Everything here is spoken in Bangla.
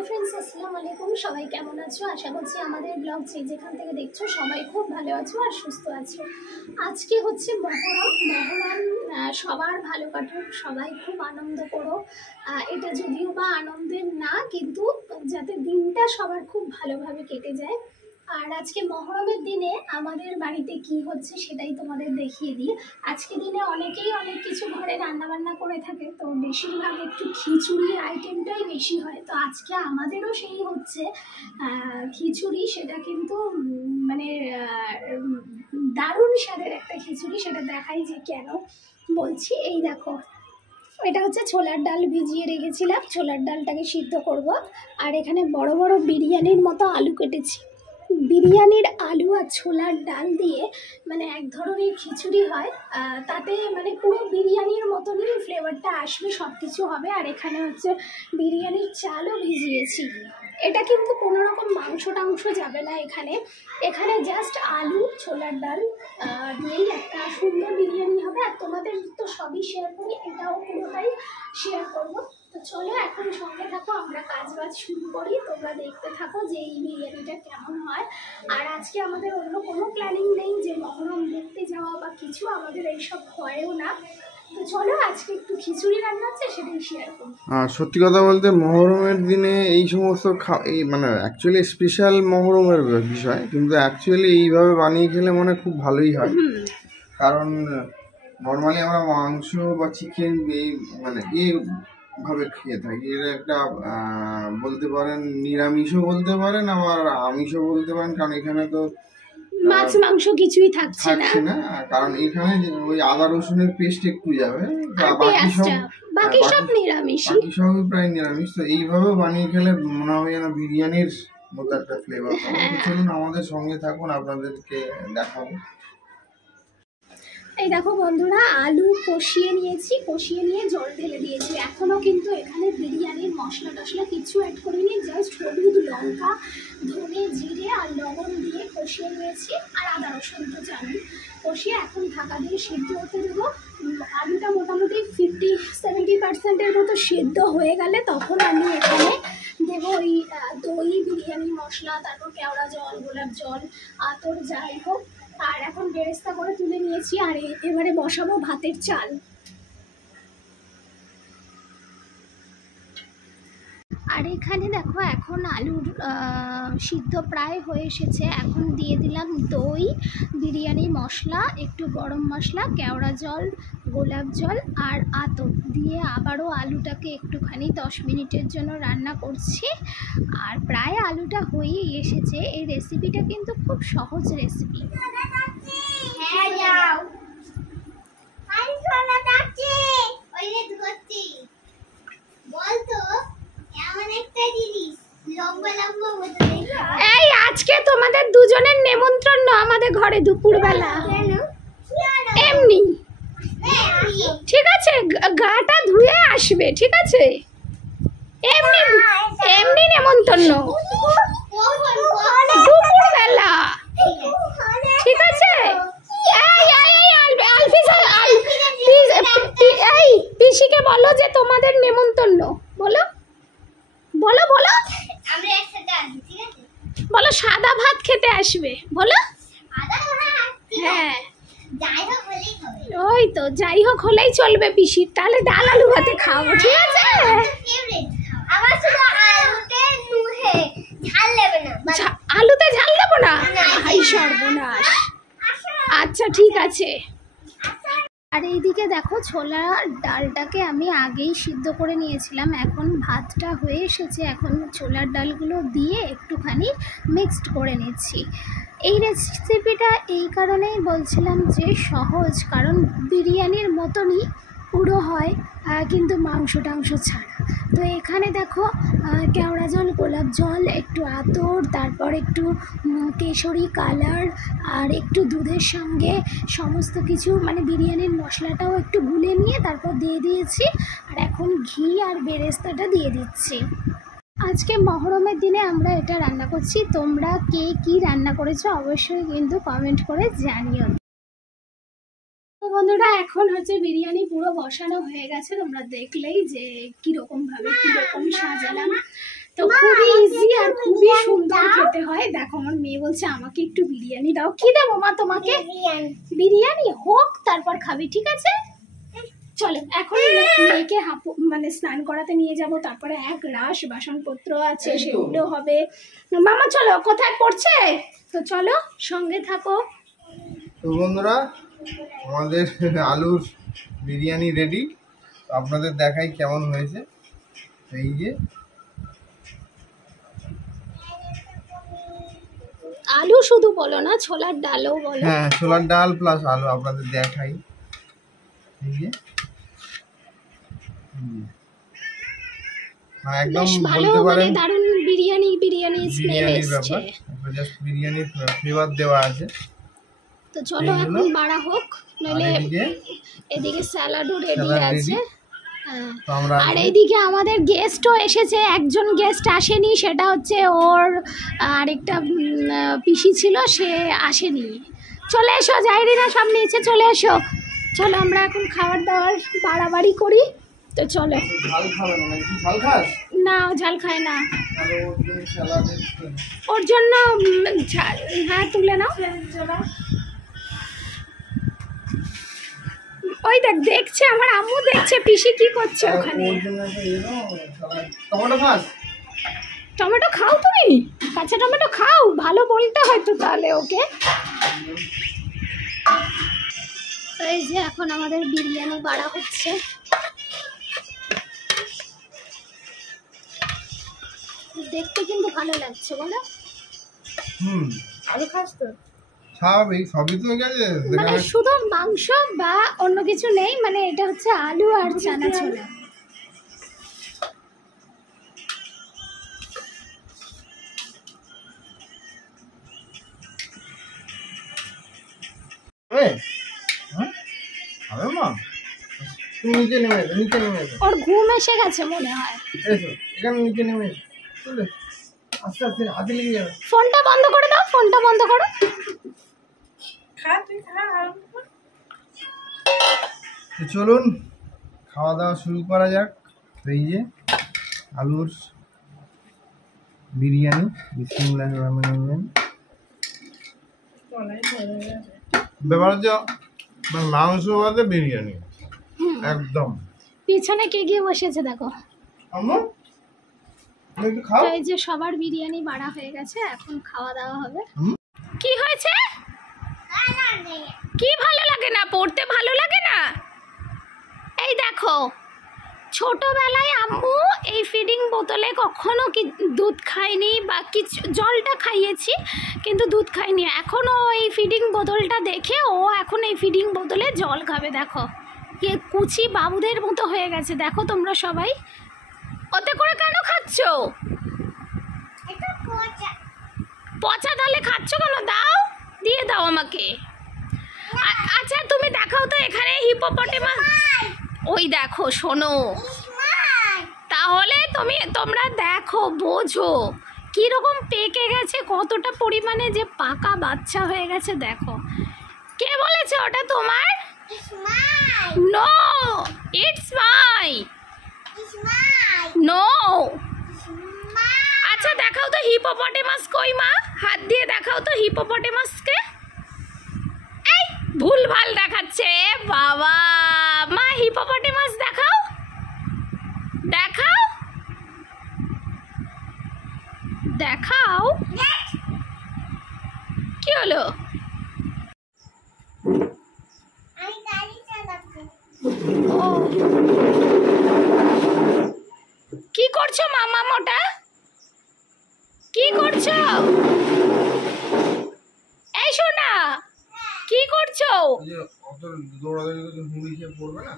हाई फ्रेंड्स अस्सलामु आलैकुम सबाई केमन आछो आशा करछि आमादेर ब्लग जे जेखान थेके देखछो सबाई खूब भालो आछो और सुस्थ आछो। आजके होच्छे महरम सबार भालो काटुक सबाई खूब आनंद करो। एटा यदिओ बा आनंदेर ना किन्तु जाते दिनटा सबार खूब भालोभाबे केटे जाय। और आज के महरमेर दिने आमादेर बाड़ीते कि होच्छे सेटाई तोमादेर देखिए दिई। आजके दिने अनेकेई अनेक किछु घरे रान्ना बान्ना करे थाके, तो बेशिरभाग एकटु खिचुड़िर आइटेमटाई बेशी हय। तो आजके आमादेरও সেই হচ্ছে খিচুড়ি, সেটা কিন্তু মানে দারুণ স্বাদের একটা খিচুড়ি। সেটা দেখাই যে কেন বলছি, এই দেখো এটা হচ্ছে ছোলার ডাল ভিজিয়ে রেখেছিলাম, ছোলার ডালটাকে সিদ্ধ করব। আর এখানে বড় বড় বিরিয়ানির মতো আলু কেটেছি। বিরিয়ানির আলু আর ছোলার ডাল দিয়ে মানে এক ধরনের খিচুড়ি হয়, তাতে মানে পুরো বিরিয়ানির মতনই ফ্লেভারটা আসবে, সব কিছু হবে। আর এখানে হচ্ছে বিরিয়ানির চালও ভিজিয়েছি। এটা কিন্তু কোনো রকম মাংস টাংস যাবে না এখানে, এখানে জাস্ট আলু ছোলার ডাল দিয়েই একটা সুন্দর বিরিয়ানি হবে। আর তোমাদের তো সবই শেয়ার করি, এটাও পুরোটাই শেয়ার করব। তো চলো এখন সঙ্গে থাকো, আমরা কাজবাজ শুরু করি, তোমরা দেখতে থাকো যে এই বিরিয়ানিটা কেমন হয়। আর আজকে আমাদের অন্য কোনো প্ল্যানিং নেই যে মহরম দেখতে যাওয়া বা কিছু, আমাদের এইসব হয়ও না। তো চলো আজকে একটু খিচুড়ি রান্না হচ্ছে সেটাই শেয়ার করি। সত্যি কথা বলতে মহরমের দিনে এই সমস্ত এই মানে অ্যাকচুয়ালি স্পেশাল মহরমের বিষয়, কিন্তু অ্যাকচুয়ালি এইভাবে বানিয়ে খেলে মনে খুব ভালোই হয়। কারণ নর্মালি আমরা মাংস বা চিকেন এই মানে ভাবে খেয়ে থাকি। এটা একটা বলতে পারেন নিরামিষও বলতে পারেন, আবার আমিষও বলতে পারেন, কারণ এখানে তো মাছ মাংস কিছুই থাকছে না। কারণ এখানে ওই আদা রসুনের পেস্ট একটু যাবে, বাকি সব নিরামিষ, বাকি সবই প্রায় নিরামিষ। তো এইভাবে বানিয়ে খেলে মনে হয় যেন বিরিয়ানির মতো একটা ফ্লেভার। চলুন আমাদের সঙ্গে থাকুন, আপনাদেরকে দেখাবো। এই দেখো বন্ধুরা, আলু কষিয়ে নিয়েছি, কষিয়ে নিয়ে জল ঢেলে দিয়েছি। এখনও কিন্তু এখানে বিরিয়ানির মশলা টশলা কিছু অ্যাড করিনি, জাস্ট হলুদ লঙ্কা ধনে জিরে আর লবণ দিয়ে কষিয়ে নিয়েছি। আর আদা রসুন তো জানি, কষিয়ে এখন ঢাকা দিয়ে সিদ্ধ হতে দেবো। আলুটা মোটামুটি 50-70% মতো সিদ্ধ হয়ে গেলে তখন আমি এখানে দেবো ওই দই, বিরিয়ানি মশলা, তারপর কেওড়া জল, গোলাপ জল, আতর যাই হোক। আর এখন বেরেস্তা করে তুলে নিয়েছি। আর এবারে বসাবো ভাতের চাল। আর এখানে দেখো এখন আলুর সিদ্ধ প্রায় হয়ে এসেছে। এখন দিয়ে দিলাম দই, বিরিয়ানি মশলা, একটু গরম মশলা, কেওড়া জল, গোলাপ জল আর আতর দিয়ে আবারও আলুটাকে একটুখানি 10 মিনিটের জন্য রান্না করছি। আর প্রায় আলুটা হয়েই এসেছে। এই রেসিপিটা কিন্তু খুব সহজ রেসিপি। এই আজকে তোমাদের দুজনের নেমন্ত্রণ আমাদের ঘরে দুপুরবেলা, এমনি ঠিক আছে? গাটা ধুয়ে আসবে, ঠিক আছে? এমনি এমনি নেমন্ত্রণ দুপুরবেলা, ঠিক আছে? এই পিসিকে বলো যে তোমাদের নেমন্ত্রণ, বলো বলো বলো বলো সাদা ভাত খেতে আসবে, বলো। হ্যাঁ ওই তো, যাই হোক হলেই চলবে পিসির, তাহলে ডাল আলু ভাতে খাওয়াবো, ঠিক আছে? আলুতে ঝাল দেবো না, ভাই সর্বনাশ। আচ্ছা ঠিক আছে। আর এইদিকে দেখো ছোলার ডালটাকে আমি আগেই সিদ্ধ করে নিয়েছিলাম, এখন ভাতটা হয়ে এসেছে। এখন ছোলার ডালগুলো দিয়ে একটুখানি মিক্সড করে নিচ্ছি। এই রেসিপিটা এই কারণেই বলছিলাম যে সহজ, কারণ বিরিয়ানির মতনই পুরো হয় কিন্তু মাংস টাংস ছাড়া। তো এখানে দেখো কেওড়া জল, গোলাপ জল, একটু আতর, তারপর একটু কেশরি কালার আর একটু দুধের সঙ্গে সমস্ত কিছু মানে বিরিয়ানির মশলাটাও একটু গুলে নিয়ে তারপর দিয়ে দিয়েছি। আর এখন ঘি আর বেরেস্তাটা দিয়ে দিচ্ছি। আজকে মহরমের দিনে আমরা এটা রান্না করছি। তোমরা কে কী রান্না করেছো অবশ্যই কিন্তু কমেন্ট করে জানিও। বন্ধুরা এখন হচ্ছে বিরিয়ানি পুরো বসানো হয়ে গেছে, তোমরা দেখলেই যে কিরকম ভাবে কিরকম সাজালাম। তো খুব সুন্দর খেতে হয়। দেখো আমার মেয়ে বলছে আমাকে একটু বিরিয়ানি দাও। কি দেবো মা তোমাকে? বিরিয়ানি হোক তারপর খাবি, ঠিক আছে? চলো এখন মেয়েকে মানে স্নান করাতে নিয়ে যাব, তারপরে এক রাশ বাসনপত্র আছে সেগুলো হবে। মামা চলো, কোথায় পড়ছে? তো চলো সঙ্গে থাকো। তো বন্ধুরা আমাদের আলুর বিরিয়ানি রেডি, আপনাদের দেখাই কেমন হয়েছে। এই যে আলু শুধু বলো না, ছোলার ডালও বলো। হ্যাঁ, ছোলার ডাল প্লাস আলু আপনাদের দেখাই। এই যে একদম ভালো, বলতে মানে পারেন দারুণ বিরিয়ানি স্মেল বিরিয়ানির এসছে। ব্যাপার, জাস্ট বিরিয়ানির ফ্লেভার দেওয়া আছে। তো চলো এখন বাড়া হোক, নইলে এদিকে স্যালাডও রেডি আছে। আর এইদিকে আমাদের গেস্টও এসেছে। একজন গেস্ট আসেনি, সেটা হচ্ছে ওর আরেকটা পিসি ছিল, সে আসেনি। চলে এসো, জাইরিনা সব নিচে চলে এসো। চলো আমরা এখন খাবার দাবার বাড়াবাড়ি করি। তো চলো। ঝাল খাবে না নাকি? ঝাল খাস? না, ও ঝাল খায় না। ওর ওর জন্য ঝাল, হ্যাঁ তুলে নাও। ওই দেখ, দেখছে আমার আম্মু, দেখছে পিসি কি করছে ওখানে। টমেটো খাস? টমেটো খাও তুমি? কাঁচা টমেটো খাও? ভালো বলতে হয়তো তাহলে ওকে। এই যে এখন আমাদের বিরিয়ানি বাড়া হচ্ছে। দেখতে কিন্তু ভালো লাগছে, বলো? আলু খাস তো? স্বাভাবিক, সবই তো গেছে। মানে শুধু মাংস বা অন্য কিছু নেই, মানে এটা হচ্ছে আলু আর চানা ছোলা। ওর ঘুম এসে গেছে মনে হয়। নিচে নেমে চলে আস্তে আস্তে, হাতে লেগে যাবে। ফোনটা বন্ধ করে দাও, ফোনটা বন্ধ করো। তো চলুন খাওয়া দাওয়া শুরু করা যাক। এই যে আলুর বিরিয়ানি, বিসমিল্লাহির রহমানির রহিম। ব্যাপার হচ্ছে মাংস বাদে বিরিয়ানি একদম। পিছনে কে গিয়ে বসেছে দেখো। একটু খাও। এই যে সবার বিরিয়ানি বাড়া হয়ে গেছে, এখন খাওয়া দাওয়া হবে। কি হয়েছে? কি ভালো লাগে না? পড়তে ভালো লাগে না? এই দেখো, ছোটবেলায় আম্মু এই ফিডিং বোতলে কখনো কি দুধ খায়নি, বা কিছু জলটা খাইয়েছি কিন্তু দুধ খায়নি। এখনও এই ফিডিং বোতলটা দেখে ও এখন এই ফিডিং বোতলে জল খাবে। দেখো এ কুচি বাবুদের মতো হয়ে গেছে। দেখো তোমরা সবাই, ওতে করে কেন খাচ্ছ? পচা তাহলে খাচ্ছ কেন? দাও, দিয়ে দাও আমাকে। আচ্ছা তুমি দেখাও তো এখানে হিপোপটেমাস। ওই দেখো, শোনো তাহলে তোমরা দেখো, বোঝো কিরকম পেকে গেছে, কতটা পরিমাণে যে পাকা বাচ্চা হয়ে গেছে। দেখো, কে বলেছে ওটা তোমার? No, it's my. নো। আচ্ছা দেখাও তো হিপোপটেমাস কই মা, হাত দিয়ে দেখাও তো হিপোপটেমাসকে। এই ভুলভাল দেখাচ্ছে বাবা। মা হিপোপটেমাস দেখাও, দেখাও দেখাও। কি হলো? ও, কি করছো মামা? মোটা কি করছো? এই শোনা, কি করছো? অত দৌড়াদৌড়ি করে হুমড়ি খেয়ে পড়বে না।